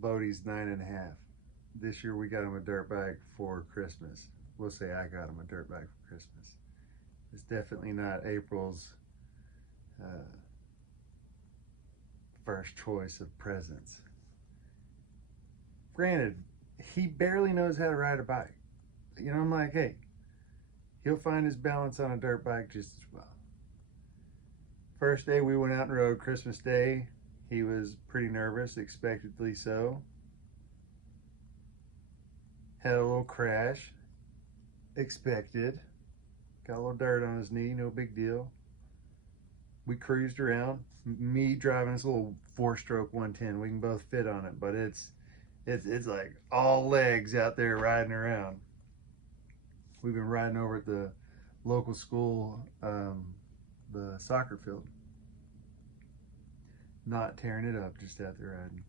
Bodhi's 9.5. This year we got him a dirt bike for Christmas. We'll say I got him a dirt bike for Christmas. It's definitely not April's uh, first choice of presents. Granted, he barely knows how to ride a bike. You know, I'm like, hey, he'll find his balance on a dirt bike just as well. First day we went out and rode, Christmas Day, he was pretty nervous, expectedly so. Had a little crash, expected. Got a little dirt on his knee, no big deal. We cruised around. Me driving this little 4-stroke 110. We can both fit on it, but it's like all legs out there riding around. We've been riding over at the local school, the soccer field. Not tearing it up, just out there riding.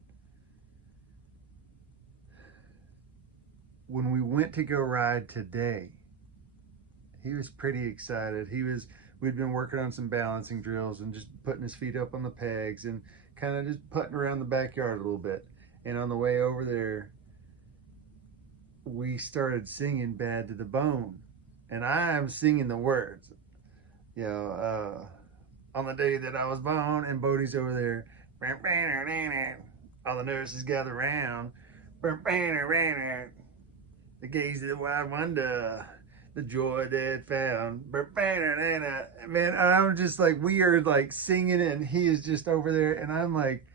When we went to go ride today, he was pretty excited. We'd been working on some balancing drills and just putting his feet up on the pegs and kind of just putting around the backyard a little bit. And on the way over there, we started singing Bad to the Bone. And I am singing the words. You know, on the day that I was born, and Bodhi's over there. All the nurses gather around. The gaze of the wide wonder. The joy that found. Man, I'm just like, we are like singing it, and he is just over there, and I'm like,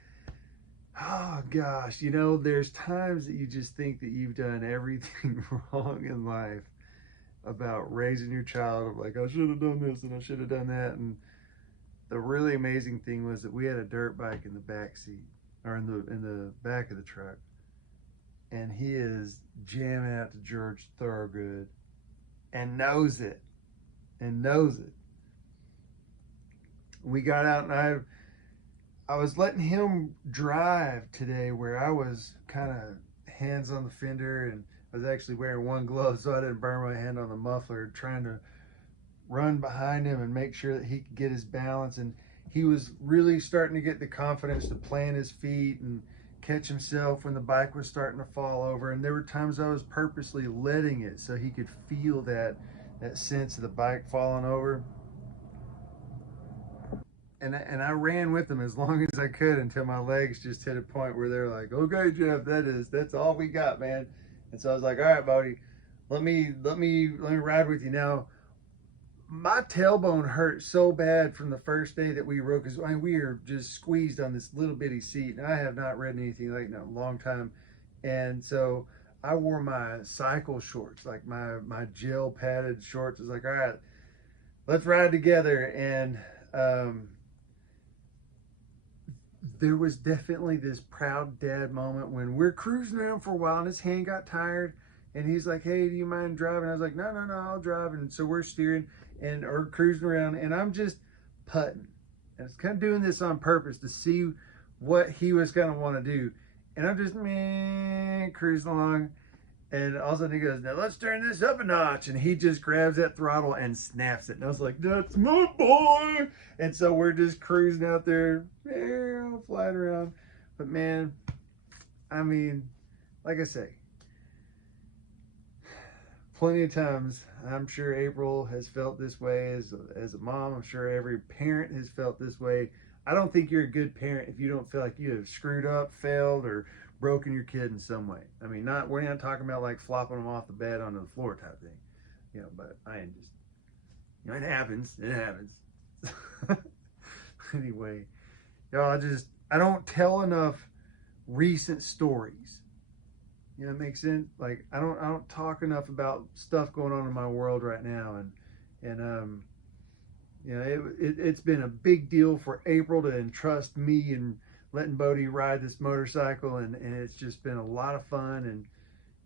oh gosh, you know, there's times that you just think that you've done everything wrong in life about raising your child. Like, I should have done this and I should have done that. And the really amazing thing was that we had a dirt bike in the back seat, or in the back of the truck, and he is jamming out to George Thorogood and knows it. We got out, and I was letting him drive today, where I was kind of hands on the fender, and I was actually wearing one glove so I didn't burn my hand on the muffler, trying to run behind him and make sure that he could get his balance. And he was really starting to get the confidence to plant his feet and catch himself when the bike was starting to fall over. And there were times I was purposely letting it so he could feel that sense of the bike falling over. And I ran with him as long as I could until my legs just hit a point where they're like, okay, Jeff, that's all we got, man. And so I was like, all right, Bodhi, let me ride with you now. My tailbone hurt so bad from the first day that we rode, because we are just squeezed on this little bitty seat, and I have not ridden anything like that in a long time. And so I wore my cycle shorts, like my gel padded shorts. I was like, all right, let's ride together. And there was definitely this proud dad moment when we're cruising around for a while, and his hand got tired, and he's like, hey, do you mind driving? I was like, no, I'll drive. And so we're steering or cruising around, and I'm just putting. And I was kind of doing this on purpose to see what he was going to want to do. And I'm just cruising along, and all of a sudden he goes, now let's turn this up a notch. And he just grabs that throttle and snaps it. And I was like, that's my boy. And so we're just cruising out there, flying around. But man, I mean, like I say, plenty of times, I'm sure April has felt this way as a mom. I'm sure every parent has felt this way. I don't think you're a good parent if you don't feel like you have screwed up, failed, or broken your kid in some way. I mean, we're not talking about like flopping them off the bed onto the floor type thing, you know. But I am just, you know, it happens. Anyway, y'all, I don't tell enough recent stories. You know, it makes sense. Like, I don't talk enough about stuff going on in my world right now, and you know, it's been a big deal for April to entrust me and letting Bodhi ride this motorcycle, and it's just been a lot of fun. And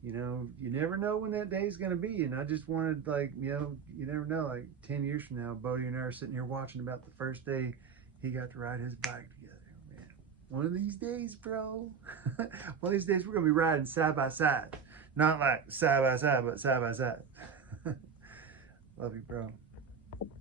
you know, you never know when that day's going to be. And I just wanted, like, you know, you never know, like 10 years from now, Bodhi and I are sitting here watching about the first day he got to ride his bike together. Man, one of these days, bro, one of these days we're going to be riding side by side. Not like side by side, but side by side. Love you, bro.